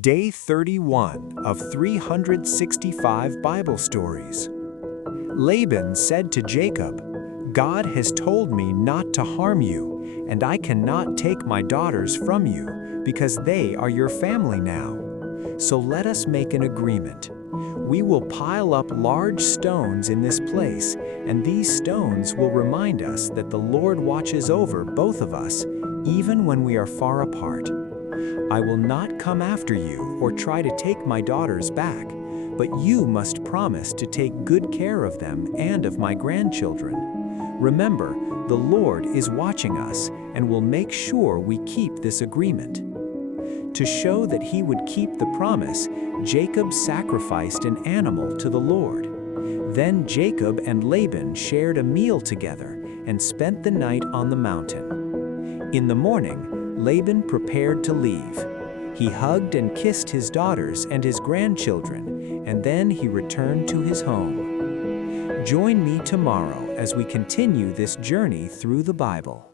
Day 31 of 365 Bible Stories. Laban said to Jacob, "God has told me not to harm you, and I cannot take my daughters from you, because they are your family now. So let us make an agreement. We will pile up large stones in this place, and these stones will remind us that the Lord watches over both of us, even when we are far apart. I will not come after you or try to take my daughters back, but you must promise to take good care of them and of my grandchildren. Remember, the Lord is watching us and will make sure we keep this agreement." To show that he would keep the promise, Jacob sacrificed an animal to the Lord. Then Jacob and Laban shared a meal together and spent the night on the mountain. In the morning, Laban prepared to leave. He hugged and kissed his daughters and his grandchildren, and then he returned to his home. Join me tomorrow as we continue this journey through the Bible.